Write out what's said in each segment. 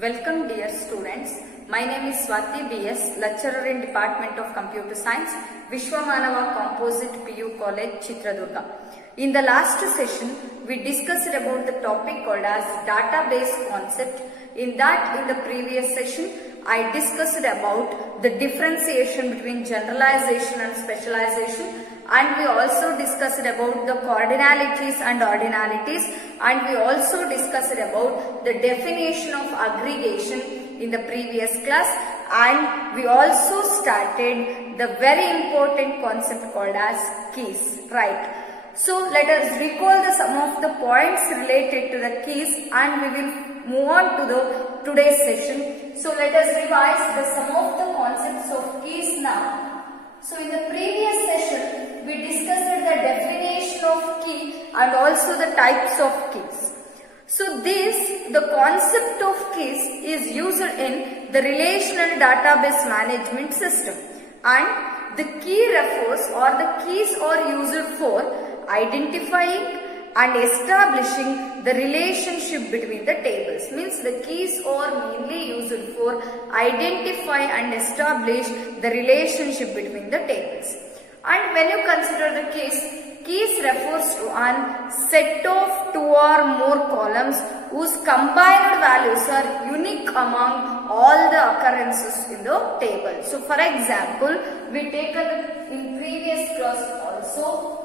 Welcome dear students. My name is Swati BS, lecturer in Department of Computer Science, Vishwamanava Composite PU College, Chitradurga. In the last session, we discussed about the topic called as database concept. In the previous session, I discussed about the differentiation between generalization and specialization, and we also discussed about the cardinalities and ordinalities, and we also discussed about the definition of aggregation in the previous class, and we also started the very important concept called as keys, right? So let us recall the some of the points related to the keys, and we will move on to the today's session. So let us revise the some of the concepts of keys now. So in the previous session, we discussed the definition of key and also the types of keys. So the concept of keys is used in the relational database management system, and the key refers or the keys are used for identifying and establishing the relationship between the tables. Means the keys are mainly used for identify and establish the relationship between the tables. And when you consider the keys refers to a set of two or more columns whose combined values are unique among all the occurrences in the table. So for example, we taken in previous class also,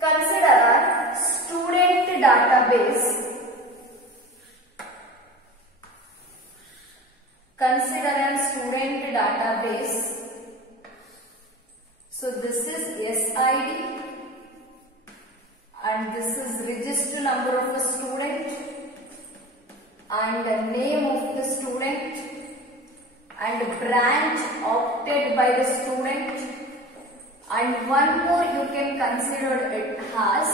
consider a student database. Consider a student database. So this is SID and this is register number of a student and the name of the student and branch opted by the student. And one more you can consider it as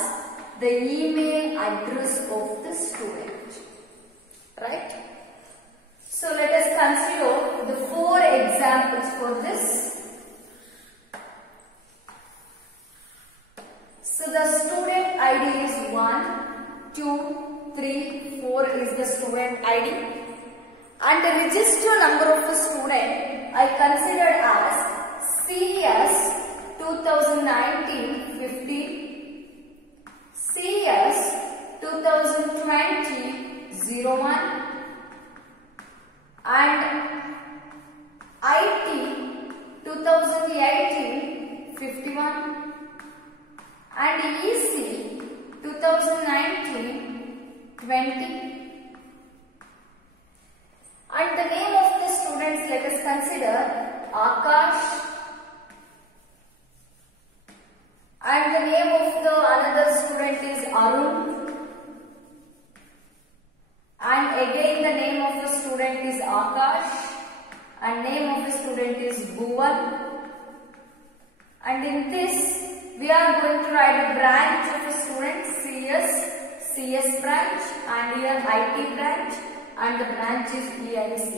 the email address of the student, right? So let us consider the 4 examples for this. So the student ID is 1, 2, 3, 4 is the student ID, and the register number of the student I considered as CS 2019-15, CS 2020-01 and IT 2018-51 and EC 2019-20. And the name of the students, let us consider Akash. And the name of the another student is Arun. And again the name of the student is Akash. And name of the student is Bhuvan. And in this we are going to write a branch of the student CS branch, and here IT branch, and the branch is EIC.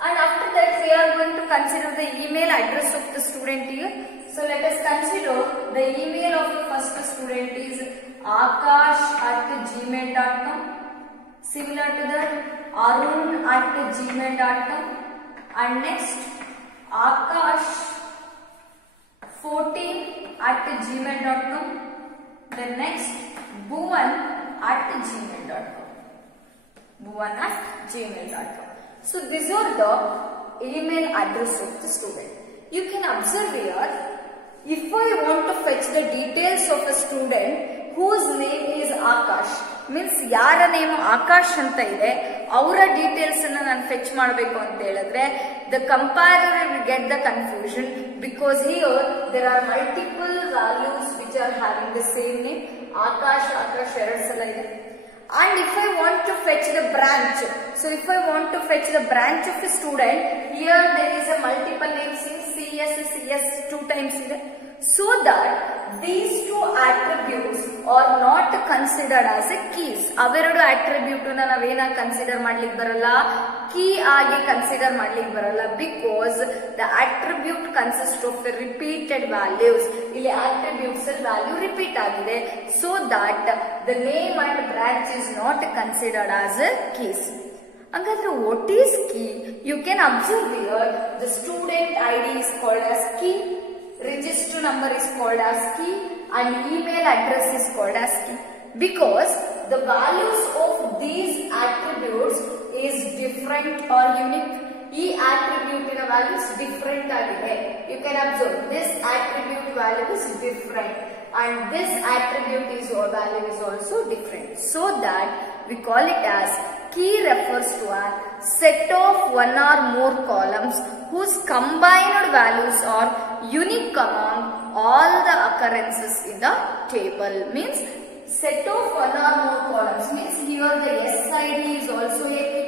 And after that we are going to consider the email address of the student here. So let us consider the email of the first student is akash@gmail.com. Similar to that, arun@gmail.com. And next, akash14@gmail.com. Then next, bhuvan@gmail.com. bhuvan@gmail.com. So these are the email address of the student. You can observe here, if I want to fetch the details of a student whose name is Akash, means yara name Akash anta ide, avara details anna nan fetch ಮಾಡಬೇಕು ಅಂತ ಹೇಳಿದ್ರೆ, the comparer will get the confusion because here there are multiple values which are having the same name. Akash ಎರಡು ಸಲ ಇದೆ. And if I want to fetch the branch, so if I want to fetch the branch of a student, here there is a multiple names in CS 2 times ಇದೆ. So that these two attributes are not considered as a keys. ಅವೆರಡು attribute ನ ನಾವೇನ consider ಮಾಡ್ಲಿಕ್ಕೆ ಬರಲ್ಲ, key ಆಗಿ consider ಮಾಡ್ಲಿಕ್ಕೆ ಬರಲ್ಲ, because the attribute consists of the repeated values. ಇಲ್ಲಿ attributes value repeat ಆಗಿದೆ, so that the name and branch is not considered as a keys. Hangandre what is key? You can observe here the student ID is called as key, register number is called as key, and email address is called as key, because the values of these attributes is different or unique. E attribute in a value is different again. You can observe this attribute value is different and this attribute is or value is also different. So that we call it as key refers to a set of one or more columns whose combined values are unique among all the occurrences in the table. Means set of one or more columns means here the SID is also a key,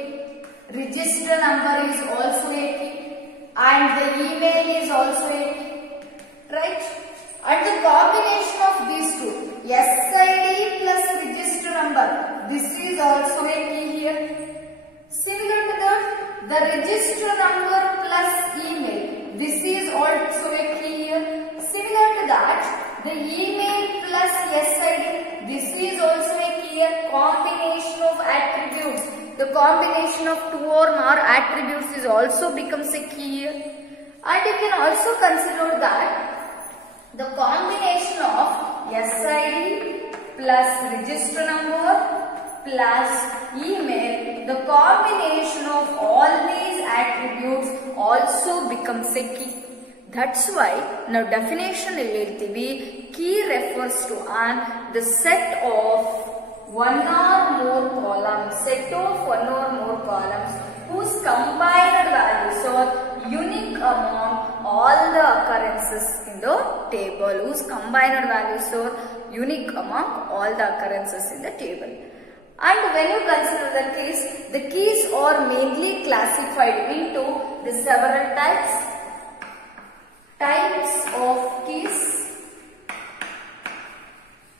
register number is also a key, and the email is also a key, right? And the combination of these two, SID plus register number, this is also a key here. Similar to that, the register number plus email, this is also a key here. Similar to that, the email plus SID, this is also a key here. Combination of attributes, the combination of two or more attributes is also becomes a key here. And you can also consider that the combination of SID plus register number plus email, the combination of all these attributes also becomes a key. That's why now definition illi ಹೇಳ್ತೀವಿ, key refers to the set of one or more columns, whose combined values are unique among all the occurrences in the table, And when you consider the keys are mainly classified into the several types of keys.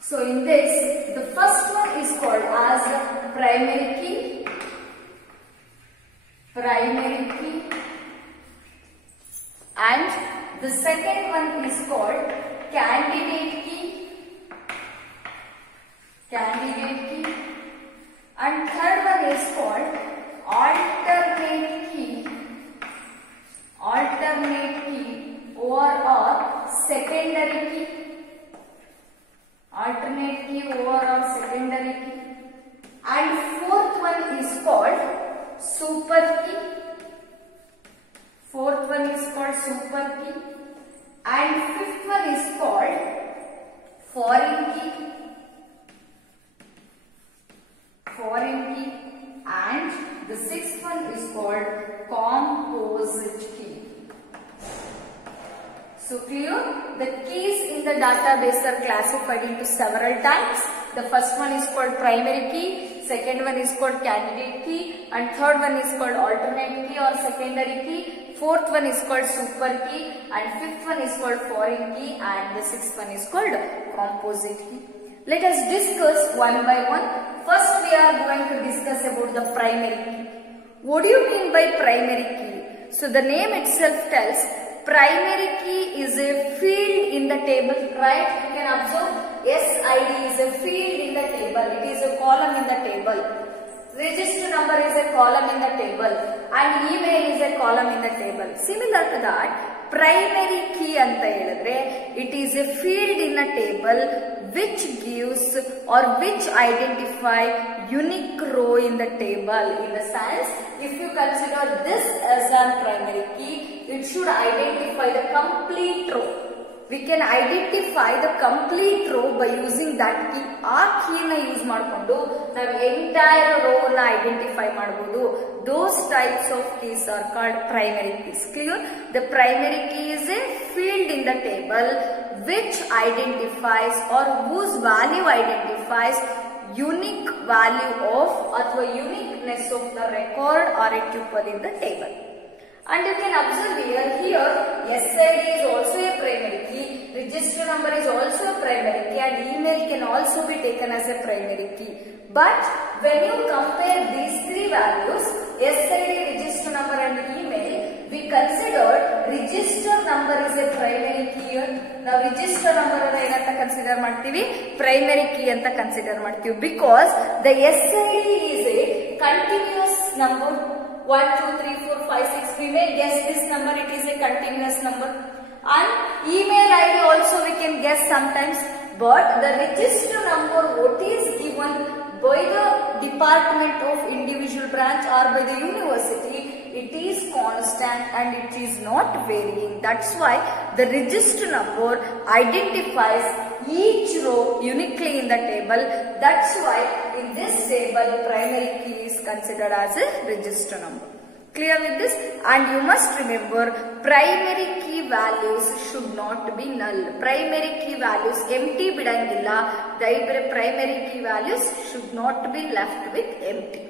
So in this, the first one is called as primary key, and the second one is called candidate key, and third one is called alternate key or secondary key. And fourth one is called super key. And fifth one is called foreign key. And the sixth one is called composite key. So clear? The keys in the database are classified into several types. The first one is called primary key, second one is called candidate key, and third one is called alternate key or secondary key, fourth one is called super key, and fifth one is called foreign key, and the sixth one is called composite key. Let us discuss one by one. First we are going to discuss about the primary key. What do you mean by primary key? So the name itself tells primary key is a field in the table, right? You can observe SID is a field in the table. It is a column in the table. Register number is a column in the table. And email is a column in the table. Similar to that, primary key anta helidre, it is a field in a table which gives or which identify unique row in the table. In the sense, if you consider this as a primary key, it should identify the complete row. We can identify the complete row by using that key. Our key na use madkondo ನಾವು entire row na identify ಮಾಡಬಹುದು. Those types of keys are called primary keys. Clear? The primary key is a field in the table which identifies or whose value identifies unique value of or uniqueness of the record or a tuple in the table. And you can observe here SID is also a primary key, register number is also a primary key, and email can also be taken as a primary key. But when you compare these three values, SID, register number and email, we considered register number is a primary key here. Now register number enanta consider ಮಾಡ್ತೀವಿ, primary key anta consider ಮಾಡ್ತೀವಿ, because the SID is a continuous number 1, 2, 3, 4, 5, 6. We may guess this number, it is a continuous number. And email ID also we can guess sometimes. But the register number what is given by the department of individual branch or by the university, it is constant and it is not varying. That's why the register number identifies each row uniquely in the table. That's why in this table primary key is considered as a register number. Clear with this? And you must remember primary key values should not be null. Primary key values empty bidangilla. The primary key values should not be left with empty.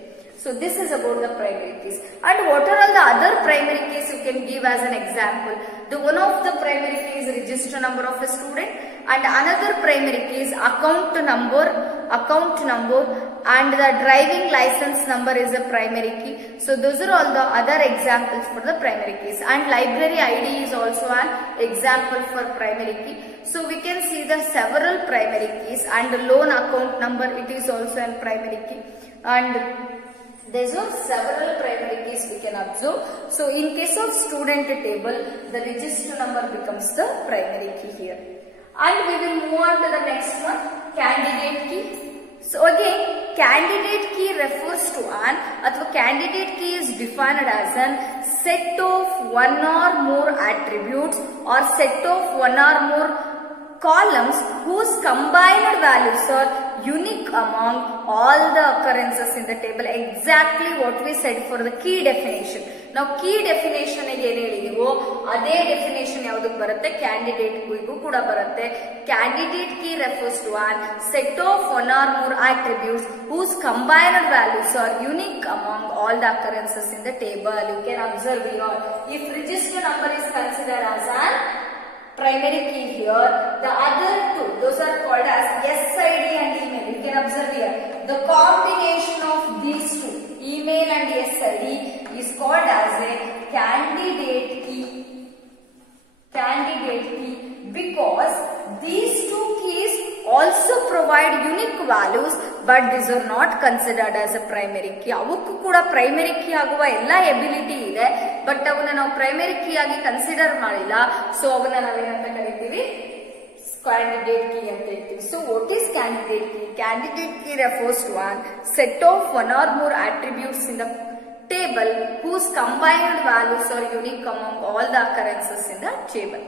So this is about the primary keys. And what are all the other primary keys you can give as an example? The one of the primary keys is register number of a student, and another primary key is account number, and the driving license number is a primary key. So those are all the other examples for the primary keys. And library ID is also an example for primary key. So we can see the several primary keys, and the loan account number, it is also a primary key. And there are several primary keys we can observe. So in case of student table, the register number becomes the primary key here. And we will move on to the next one, candidate key. So again, candidate key refers to candidate key is defined as an set of one or more attributes or set of one or more columns whose combined values are unique among all the occurrences in the table. Exactly what we said for the key definition. Now key definition ಅದೇ definition ಯಾವುದಕ್ಕೆ ಬರುತ್ತೆ, candidate keyಗೂ ಕೂಡ ಬರುತ್ತೆ. Candidate key refers to an set of one or more attributes whose combined values are unique among all the occurrences in the table. You can observe here, if register number is considered as an primary key here, the other two, those are called as SID and email. You can observe here, the combination of these two, email and SID, is called as a candidate key. Because these two keys also provide unique values, but these are not considered as a primary key. ಅವಕ್ಕೂ ಕೂಡ primary key ಆಗುವ ಎಲ್ಲ ability ಇದೆ, but ಅವನ್ನ ನಾವು primary key ಆಗಿ consider ಮಾಡಿಲ್ಲ. So ಅವನ್ನ ನಾವೇನಂತ ಕರಿತೀವಿ, candidate key ಅಂತ ಹೇಳ್ತೀವಿ. So what is candidate key? Candidate key refers to an set of one or more attributes in the table whose combined values are unique among all the occurrences in the table.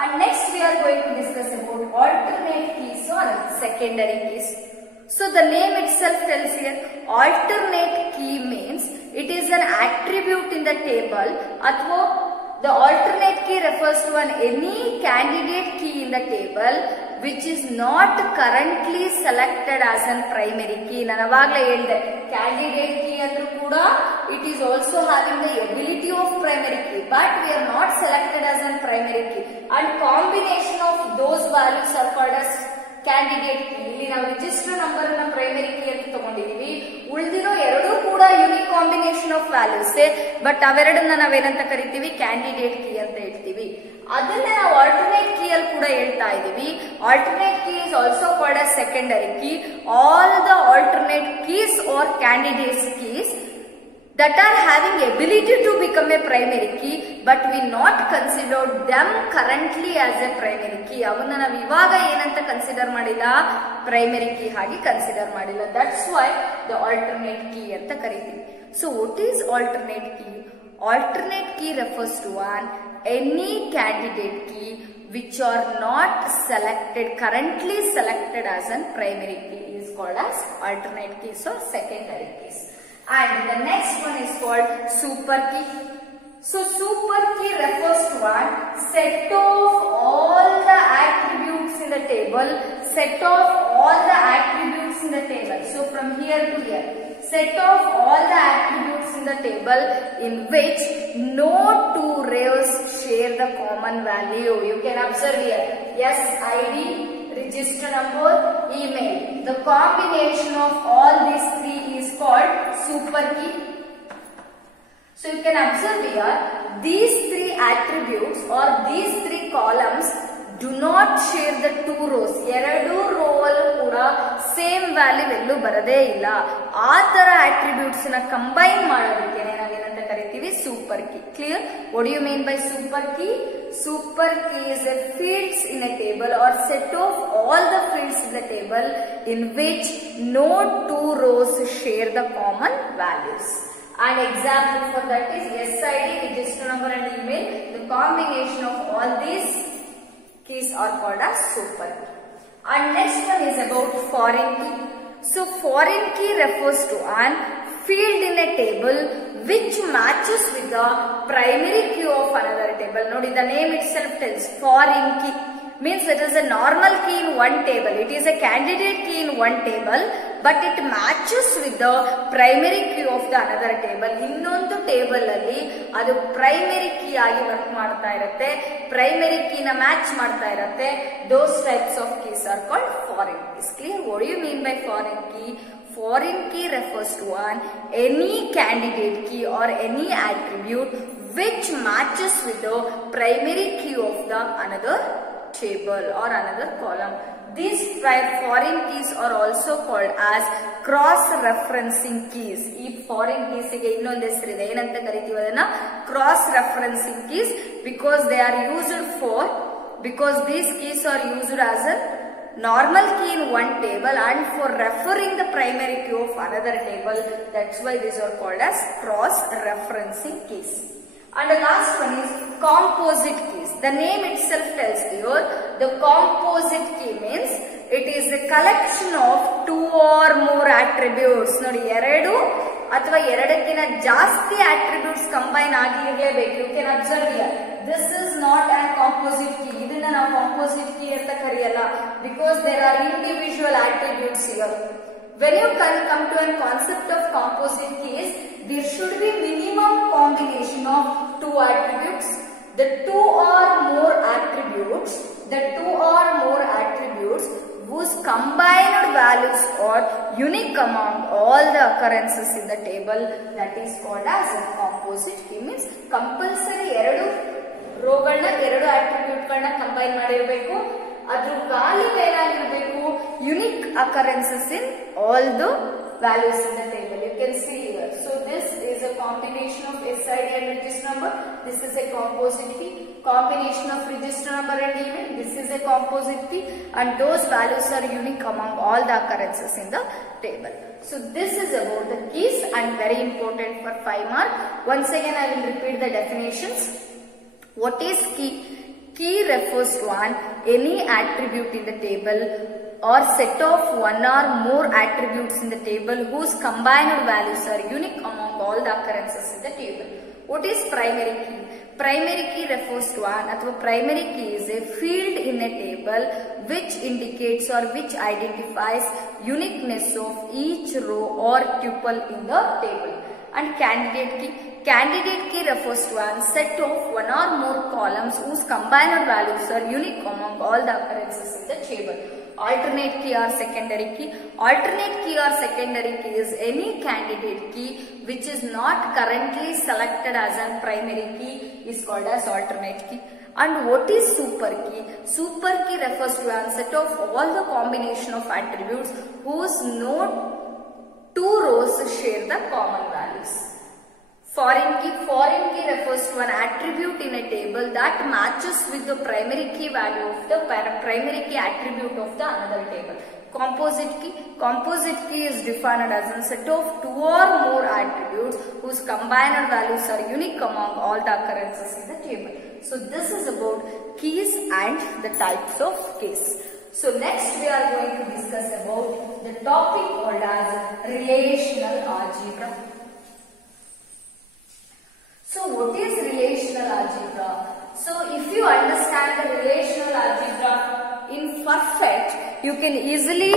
And next we are going to discuss about alternate keys or secondary keys. So the name itself tells here, alternate key means it is an attribute in the table. Athwa the alternate key refers to any candidate key in the table which is not currently selected as a primary key. Nanavagla helde candidate key andru kuda it is also having the ability of primary key, but we are not selected as a primary key, and combination of those values are called as candidate key. ಇಲ್ಲಿ ನಾವು register number ಅನ್ನ primary key ಅಂತ ತಗೊಂಡಿದೀವಿ, ಉಳಿದಿರೋ ಎರಡೂ ಕೂಡ unique combination of values, but ಅವೆರಡನ್ನ ನಾವೇನಂತ ಕರಿತೀವಿ, ಕ್ಯಾಂಡಿಡೇಟ್ ಕೀ ಅಂತ ಹೇಳ್ತೀವಿ. ಅದನ್ನೇ ನಾವು ಆಲ್ಟರ್ನೇಟ್ ಕೀ ಅಲ್ಲಿ ಕೂಡ ಹೇಳ್ತಾ ಇದೀವಿ. Alternate key is also called as secondary key. All the alternate keys or candidates keys that are having ability to become a primary key, but we not consider them currently as a primary key. ಅವನ್ನ ನಾವು ಇವಾಗ ಏನಂತ consider ಮಾಡಿಲ್ಲ, primary key ಹಾಗೆ consider ಮಾಡಿಲ್ಲ. That's why the alternate key ಅಂತ ಕರಿತೀವಿ. So what is alternate key? Alternate key refers to any candidate key which are not selected, currently selected as a primary key is called as alternate keys or secondary keys. And the next one is called super key. So super key refers to one set of all the attributes in the table, set of all the attributes in the table. So from here to here, set of all the attributes in the table in which no two rows share the common value. You can observe here, SID, register number, email. The combination of all these three is called super key. So you can observe here, these three attributes or these three columns do not share the two rows. ಎರಡು rho ಅಲ್ಲಿ ಕೂಡ ಕೂಡ same value ಎಲ್ಲೂ ಬರದೇ ಇಲ್ಲ. ಆ ತರ attributes ನ ಕಂಬೈನ್ ಮಾಡೋದಕ್ಕೆ ನಾವೇನಂತ ಕರಿತೀವಿ, super key. Clear? What do you mean by super key? Super key is a fields in a table or set of all the fields in the table in which no two rows share the common values. An example for that is SID, register number and email. The combination of all these keys are called as super key. And next one is about foreign key. So foreign key refers to an field in a table which matches with the primary key of another table. Nodi, the name itself tells foreign key means it is a normal key in one table. It is a candidate key in one table, but it matches with the primary key of the another table. ಇನ್ನೊಂದು table ಅಲ್ಲಿ ಅದು primary key ಆಗಿ work ಮಾಡ್ತಾ ಇರುತ್ತೆ, primary key ನ match ಮಾಡ್ತಾ ಇರುತ್ತೆ. Those types of keys are called foreign keys. Clear? What do you mean by foreign key? Foreign key refers to any candidate key or any attribute which matches with the primary key of the another table or another column. These foreign keys are also called as cross-referencing keys. ಈ foreign keys ಗೆ ಇನ್ನೊಂದು ಹೆಸರಿದೆ, ಏನಂತ ಕರಿತೀವಿ ಅದನ್ನ? Cross-referencing keys, because these keys are used as a normal key in one table and for referring the primary key of another table. That's why these are called as cross-referencing keys. And the last one is composite keys. The name itself tells you the composite key means it is a collection of two or more attributes. ನೋಡಿ, ಎರಡು ಅಥವಾ ಎರಡಕ್ಕಿಂತ ಜಾಸ್ತಿ attributes combine ಆಗಿರಲೇಬೇಕು. You can observe here. This is not a composite key. ಇದನ್ನ ನಾವು composite key ಅಂತ ಕರೆಯಲ್ಲ, because there are individual attributes here. When you come to a concept of composite keys, there should be minimum combination of two attributes. The two or more attributes whose combined values are unique among all the occurrences in the table, that is called as a composite key. Means compulsory ಎರಡು ರೋಗಳನ್ನ ಎರಡು attribute ಗಳನ್ನ combine ಮಾಡಿರಬೇಕು, ಅದ್ರ value ಏನಾಗಿರಬೇಕು, unique occurrences in all the values in the table. You can see here. So this is a combination of SID and register number. This is a composite key. Combination of register number and email. This is a composite key, and those values are unique among all the occurrences in the table. So this is about the keys and very important for 5 marks. Once again I will repeat the definitions. What is key? Key refers to any attribute in the table or set of one or more attributes in the table whose combined values are unique among all the occurrences in the table. What is primary key? Primary key refers to primary key is a field in a table which indicates or which identifies uniqueness of each row or tuple in the table. And candidate key refers to a set of one or more columns whose combined values are unique among all the occurrences in the table. Alternate key or secondary key. Alternate key or secondary key is any candidate key which is not currently selected as a primary key is called as alternate key. And what is super key? Super key refers to a set of all the combination of attributes whose no two rows share the common values. Foreign key refers to an attribute in a table that matches with the primary key value of the primary key attribute of the another table. Composite key is defined as a set of two or more attributes whose combined values are unique among all the occurrences in the table. So this is about keys and the types of keys. So next we are going to discuss about the topic called as relational algebra. So what is relational algebra? So if you understand the relational algebra in perfect, you can easily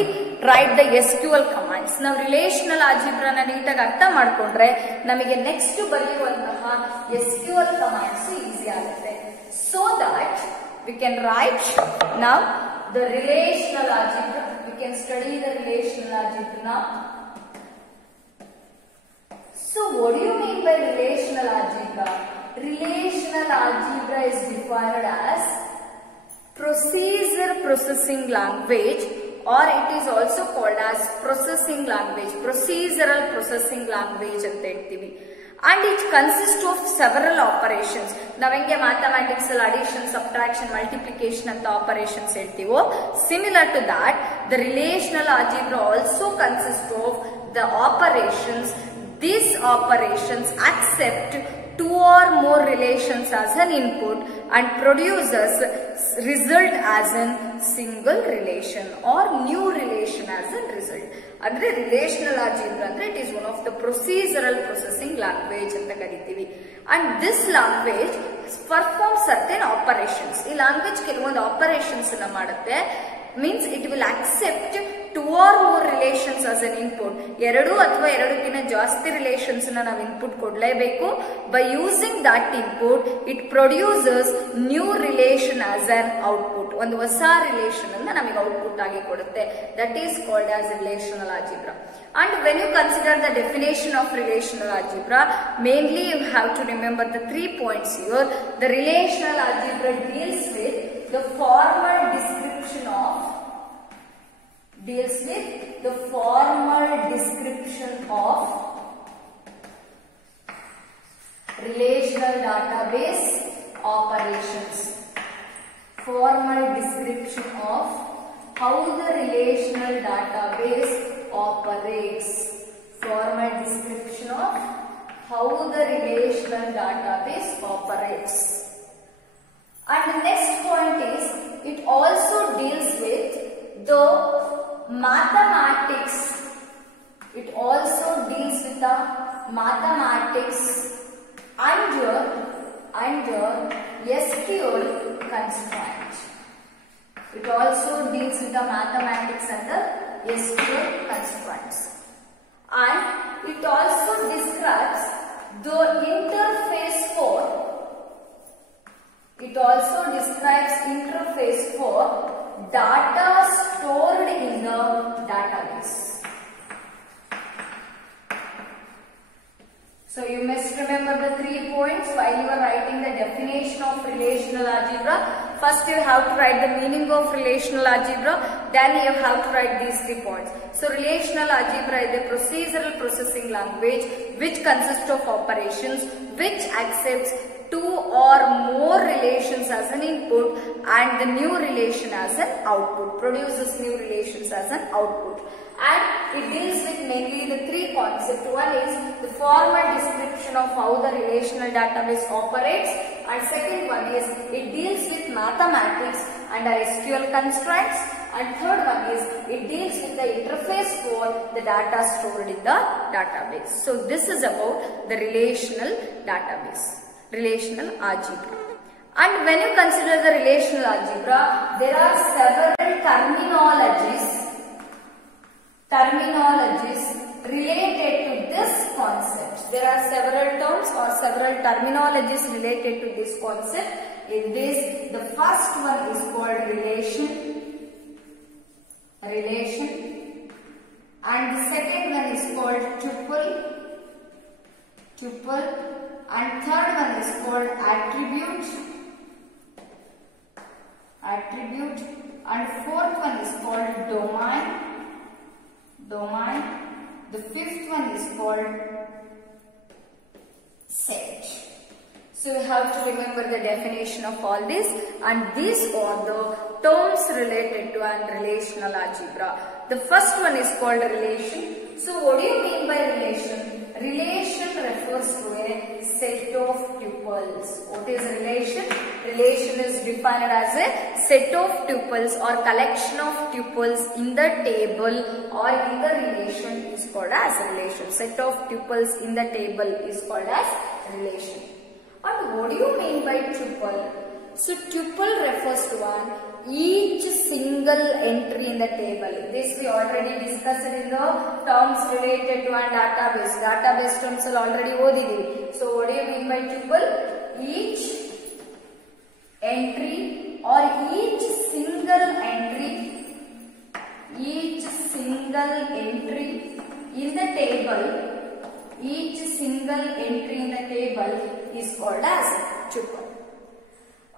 write the SQL commands. Now relational algebra na neatagi artha madkondre namige next bariಯುವಂತಹ SQL commands easy ಆಗುತ್ತೆ. So that we can write now the relational algebra. We can study the relational algebra now. So what do you mean by relational algebra? Relational algebra is defined as procedure processing language or it is also called as processing language, procedural processing language anta ಹೇಳ್ತೀವಿ. And it consists of several operations. ನಾವೆಂಗೆ mathematics ಅಲ್ಲಿ addition, subtraction, multiplication ಅಂತ operations ಹೇಳ್ತೀವೋ, similar to that, the relational algebra also consists of the operations. These operations accept two or more relations as an input and produces result as a single relation or new relation as a result. Andre relational algebra andre it is one of the procedural processing language anta karitivi, and this language performs certain operations. Ee language ಕೆಲವೊಂದು operations na ಮಾಡುತ್ತೆ, means it will accept two or more relations as an input. ಎರಡು ಅಥವಾ ಎರಡಕ್ಕಿಂತ ಜಾಸ್ತಿ relations ನ ನಾವು input ಕೊಡಲೇಬೇಕು. By using that input it produces new relation as an output. ಒಂದು ಹೊಸ ರಿಲೇಷನ್ ಅನ್ನು ನಮಗೆ ಔಟ್ಪುಟ್ ಆಗಿ ಕೊಡುತ್ತೆ. That is called as relational algebra. And when you consider the definition of relational algebra, mainly you have to remember the 3 points here. The relational algebra deals with the formal description of relational database operations. Formal description of how the relational database operates. Formal description of how the relational database operates. And the next point is, it also deals with the mathematics. It also deals with the mathematics under SQL constraint. It also deals with the mathematics under SQL constraints. And it also describes the interface for data stored in the database. So you must remember the 3 points while you are writing the definition of relational algebra. First you have to write the meaning of relational algebra, then you have to write these 3 points. So relational algebra is a procedural processing language which consists of operations which accepts two or more relations as an input and the new relation as an output, produces new relations as an output. And it deals with mainly the 3 concepts. One is the formal description of how the relational database operates, and second one is it deals with mathematics under SQL constraints, and third one is it deals with the interface for the data stored in the database. So this is about the relational database, relational algebra. And when you consider the relational algebra, there are several terminologies related to this concept. There are several terms or several terminologies related to this concept. In this, the first one is called relation, and the second one is called tuple, and third one is called attribute, and fourth one is called domain. The fifth one is called set. So you have to remember the definition of all this, and these are the terms related to an relational algebra. The first one is called relation. So what do you mean by relation? Relation refers to a set of tuples. What is relation? Relation is defined as a set of tuples or collection of tuples in the table or in the relation is called as relation. Set of tuples in the table is called as relation. And what do you mean by tuple? So tuple refers to each single entry in the table. This we already discussed in the terms related to a database. Database terms are already odidi. So what do you mean by tuple? Each entry or each single entry in the table. Each single entry in the table is called as tuple.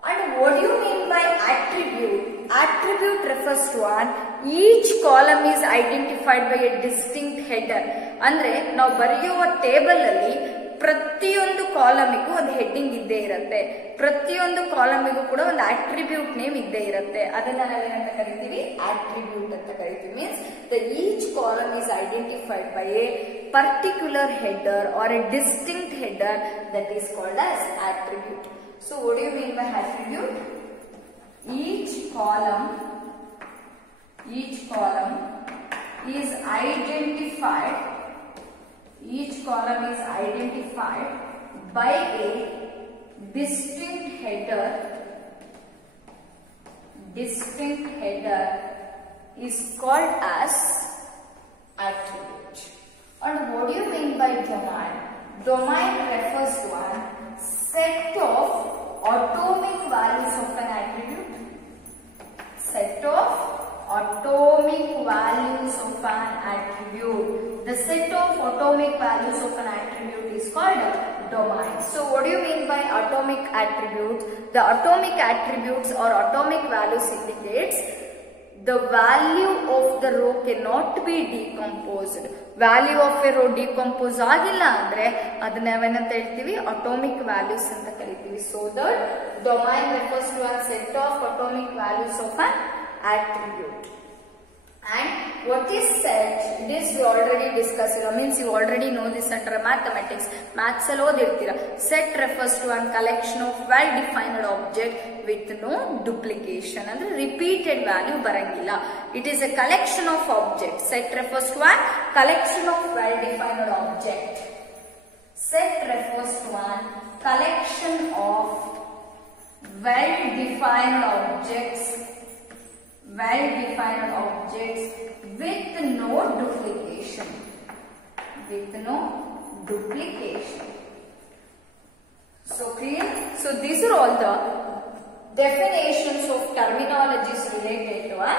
And what do you mean by attribute? Attribute refers to an each column is identified by a distinct header. ಅಂದ್ರೆ ನಾವು ಬರೆಯುವ table ಅಲ್ಲಿ ಪ್ರತಿಯೊಂದು ಕಾಲಮಿಗೂ ಒಂದು heading ಇದ್ದೇ ಇರುತ್ತೆ, ಪ್ರತಿಯೊಂದು ಕಾಲಮಿಗೂ ಕೂಡ ಒಂದು ಆಟ್ರಿಬ್ಯೂಟ್ ನೇಮ್ ಇದ್ದೇ ಇರುತ್ತೆ. ಅದನ್ನ ನಾವೇನಂತ ಕರಿತೀವಿ? ಆಟ್ರಿಬ್ಯೂಟ್ ಅಂತ ಕರಿತೀವಿ. Means the each column is identified by a particular header or a distinct header that is called as attribute. So what do you mean by attribute? Each column is identified by a distinct header is called as attribute. And what do you mean by domain? Domain refers to a set of atomic values of an attribute. Set of atomic values of an attribute. The set of atomic values of an attribute is called domain. So what do you mean by atomic attributes? The atomic attributes or atomic values indicates the value of the row cannot be decomposed. Value of a row decompose ಆಗಿಲ್ಲ ಅಂದ್ರೆ ಅದನ್ನ ನಾವೇನಂತ ಹೇಳ್ತೀವಿ? Atomic values ಅಂತ ಕರಿತೀವಿ. So the domain refers to a set of atomic values of an attribute. And what is set? This we already discussed. Means you already know this under mathematics. Maths allo odirtira. Set refers to a collection of well-defined object with no duplication. Andre repeated value barangilla. It is a collection of objects. Set refers to a collection of well-defined object. Set refers to a collection of well-defined objects with no duplication. So clear? So these are all the definitions of terminologies related to a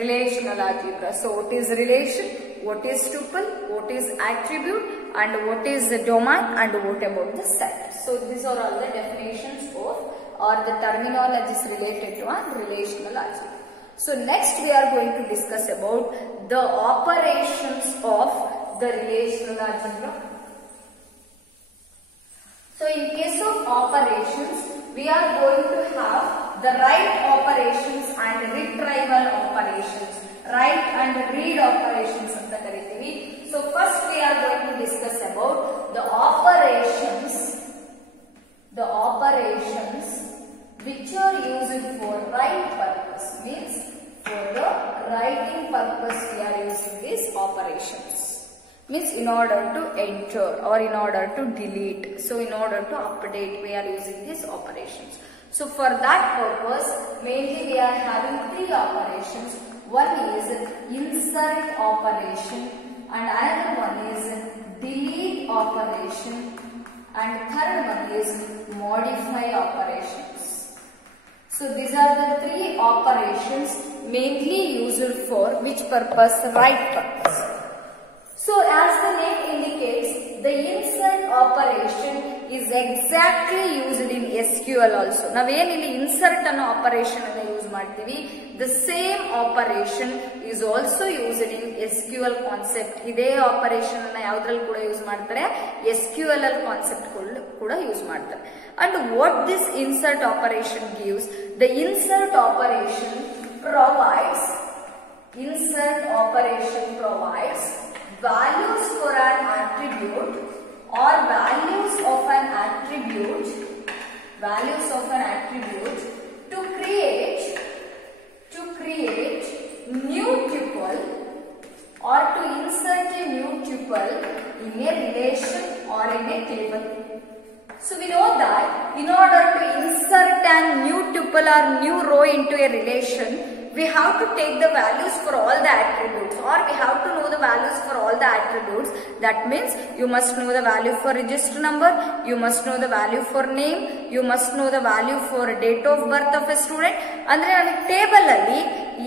relational algebra. So what is relation, what is tuple, what is attribute, and what is the domain, and what about the set. So these are all the definitions of or the terminologies related to a relational algebra. So next we are going to discuss about the operations of the relational algebra. So in case of operations, we are going to have the write operations and retrieval operations. Write and read operations anta karitivi. So first we are going to discuss about the operations which are used for write purpose. Means for the writing purpose we are using these operations. Means in order to enter or in order to delete. So in order to update we are using these operations. So for that purpose mainly we are having three operations. One is insert operation and another one is delete operation and third one is modify operations. So these are the three operations mainly used for which purpose? Write purpose. So as the name indicates, the insert operation is exactly used in SQL also. Now when insert an operation use ಮಾಡ್ತೀವಿ, the same operation is also used in SQL concept. ಇದೇ operation ಅನ್ನು ಯಾವುದರಲ್ಲಿ ಕೂಡ use ಮಾಡ್ತಾರೆ? SQL concept ಕೂಡ use ಮಾಡ್ತಾರೆ. And what this insert operation gives? The insert operation provides values for an attribute or values of an attribute to create new tuple or to insert a new tuple in a relation or in a table. So we know that in order to insert a new tuple or new row into a relation, we have to take the values for all the attributes, or we have to know the values for all the attributes. That means you must know the value for register number, you must know the value for name, you must know the value for date of birth of a student. ಅಂದ್ರೆ ನನಗೆ table ಅಲ್ಲಿ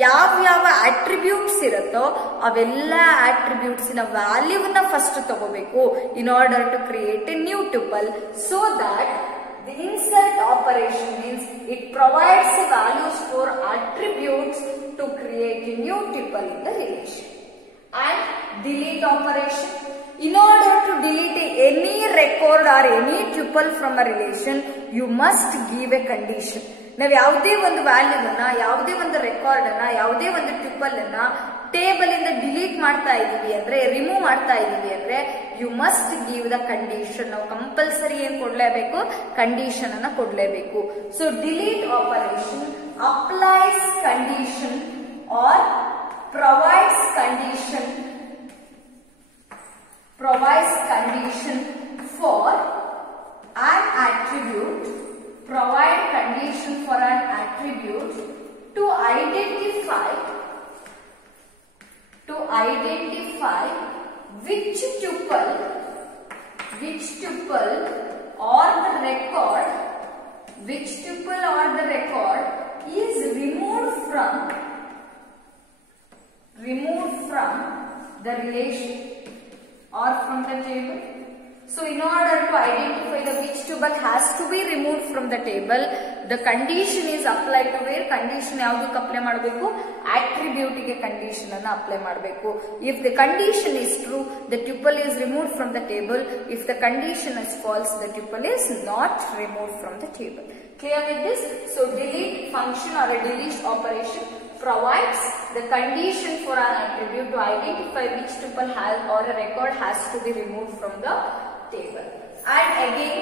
ಯಾವ attributes ಇರುತ್ತೋ ಅವೆಲ್ಲ attributes ನ ವ್ಯಾಲ್ಯೂನ first ತಗೋಬೇಕು in order to create a new tuple, so that The insert operation means it provides values for attributes to create a new tuple in the relation. And delete operation. In order to delete any record or any tuple from a relation, you must give a condition. ನಾವು ಯಾವುದೇ ಒಂದು ವ್ಯಾಲ್ಯೂನ, ಯಾವುದೇ ಒಂದು record ಅನ್ನ, ಯಾವುದೇ ಒಂದು ಟ್ಯೂಪಲ್ ಅನ್ನ table ಇಂದ ಡಿಲೀಟ್ ಮಾಡ್ತಾ ಇದೀವಿ ಅಂದ್ರೆ, ರಿಮೂವ್ ಮಾಡ್ತಾ ಇದೀವಿ ಅಂದ್ರೆ, you must give the condition. ನಾವು ಕಂಪಲ್ಸರಿ ಏನ್ ಕೊಡ್ಲೇಬೇಕು? ಕಂಡೀಷನ್ ಅನ್ನ ಕೊಡ್ಲೇಬೇಕು. So delete operation applies condition or provides condition for an attribute, provide condition for an attribute to identify which tuple or the record is removed from the relation or from the table. So in order to identify the which tuple has to be removed from the table, the condition is applied to where? Condition ಯಾವ್ದಕ್ಕೆ apply ಮಾಡಬೇಕು? Attribute ಗೆ condition ಅನ್ನು apply ಮಾಡಬೇಕು. If the condition is true, the tuple is removed from the table. If the condition is false, the tuple is not removed from the table. Clear with this? So delete function or a delete operation provides the condition for an attribute to identify which tuple has or a record has to be removed from the table. And again,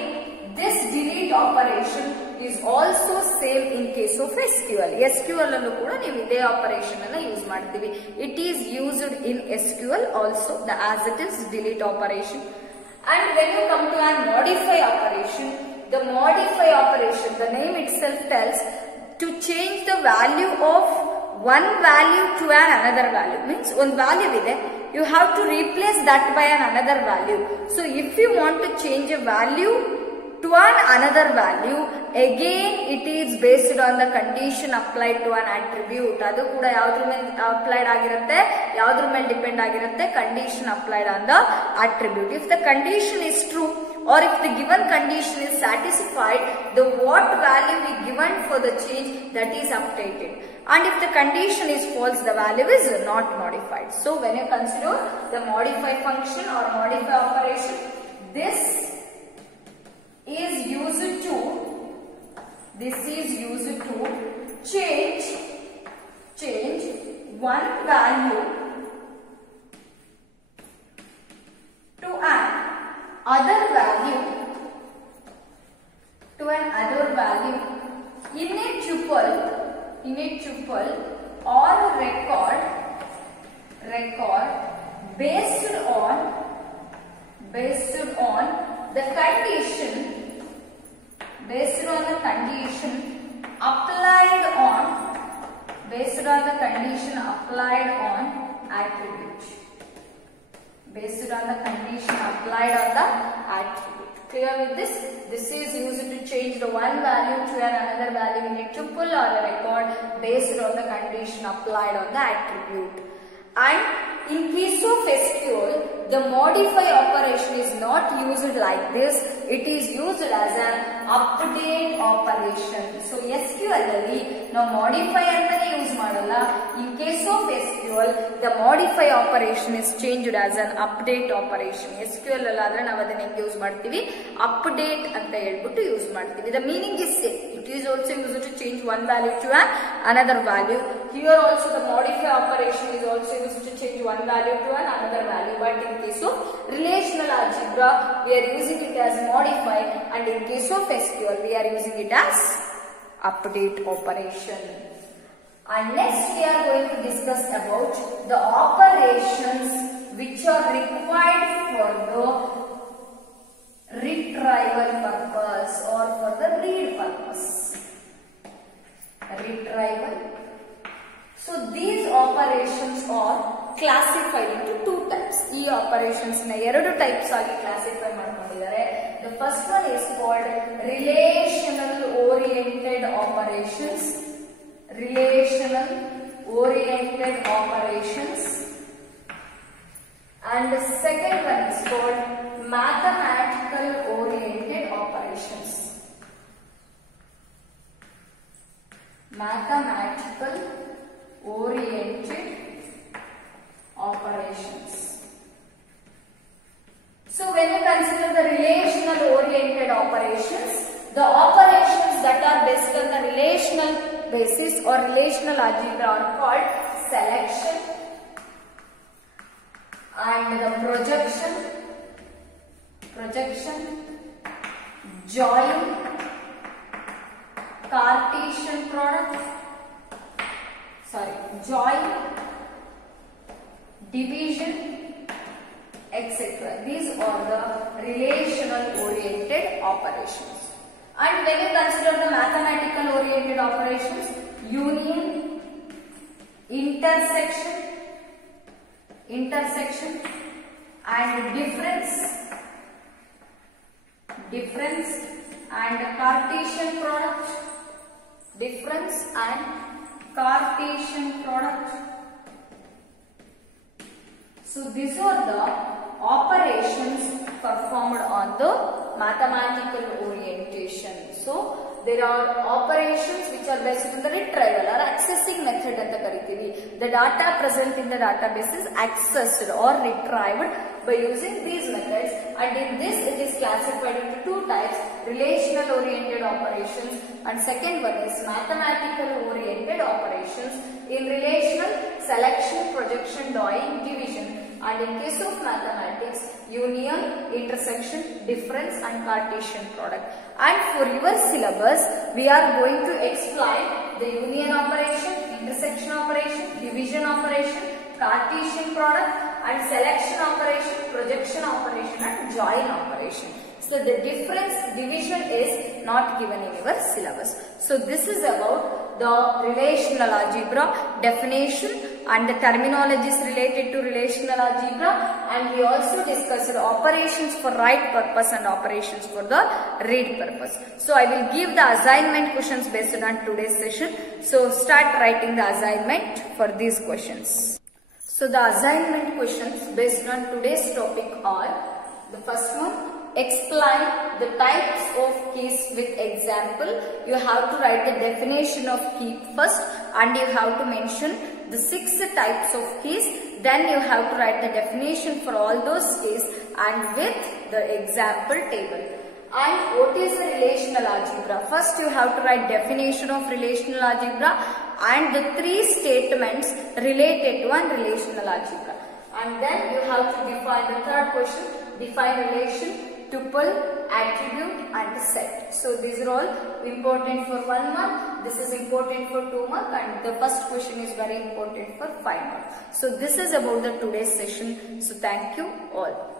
this delete operation is also same in case of SQL. SQL allu kuda ನೀವು ಇದೇ operation ಅನ್ನು use ಮಾಡ್ತೀವಿ. It is used in SQL also, as it is delete operation. And when you come to an modify operation, the modify operation, the name itself tells to change the value of one value to an another value. Means one value ಇದೆ, you have to replace that by an another value. So if you want to change a value to an another value, again it is based on the condition applied to an attribute. ಅದು ಕೂಡ ಯಾವ್ದ್ರ ಮೇಲೆ applied ಆಗಿರುತ್ತೆ, ಯಾವ್ದ್ರ ಮೇಲೆ depend ಆಗಿರುತ್ತೆ? Condition applied on the attribute. If the condition is true or if the given condition is satisfied, the what value we given for the change, that is updated. And if the condition is false, the value is not modified. So when you consider the modify function or modify operation, this is used to change one value to an other value in a tuple or a record based on the condition applied on attribute. Clear with this? This is used to change the one value to another value in a tuple or a record based on the condition applied on the attribute. And in case of SQL, the modify operation is not used like this. It is used as an update operation. So SQL alli now modify antane use madalla. In case of SQL, the modify operation is changed as an update operation. SQL alladre ನಾವು ಅದನ್ನ ಹೆಂಗೆ use ಮಾಡ್ತೀವಿ? Update ಅಂತ ಹೇಳ್ಬಿಟ್ಟು use ಮಾಡ್ತೀವಿ. The meaning is same. It is also used to change one value to another value. Here also the modify operation is also used to change one value to another value. But in case of relational algebra, we are using it as modify, and in case of SQL, we are using it as update operation. And next we are going to discuss about the operations which are required for the retrieval purpose or for the read purpose. Retrieval. So these operations are classified into two types. E operations na ಎರಡು types ಆಗಿ classify ಮಾಡ್ಕೊಂಡಿದ್ದಾರೆ. The first one is called relational oriented operations. And the second one is called mathematical oriented operations. mathematical oriented operations. So when you consider the relational oriented operations, the operations that are based on the relational basis or relational algebra are called selection and the projection, join, Cartesian product, join, division, etc. These are the relational oriented operations. And when you consider the mathematical oriented operations, union, intersection and difference and Cartesian product, So these are the operations performed on the mathematical orientation. So there are operations which are based on the retrieval or accessing method anta kariತೀವಿ. The data present in the database is accessed or retrieved by using these methods, and in this it is classified into two types: relational oriented operations and second one is mathematical oriented operations. In relational, selection, projection, drawing, division, and in case of mathematics, union, intersection, difference and Cartesian product. And for your syllabus, we are going to explain the union operation, intersection operation, division operation, Cartesian product and selection operation, projection operation and join operation. So the difference division is not given in your syllabus. So this is about the relational algebra definition and the terminologies related to relational algebra, and we also discussed operations for write purpose and operations for the read purpose. So I will give the assignment questions based on today's session. So start writing the assignment for these questions. So the assignment questions based on today's topic are: the first one, explain the types of keys with example. You have to write the definition of key first and you have to mention the 6 types of keys. Then you have to write the definition for all those keys and with the example table. And what is the relational algebra? First you have to write definition of relational algebra and the 3 statements related to one relational algebra. And then you have to define the third question, define relation, tuple, attribute and set. So these are all important for 1 mark, this is important for 2 mark, and the first question is very important for 5 mark. So this is about the today's session. So thank you all.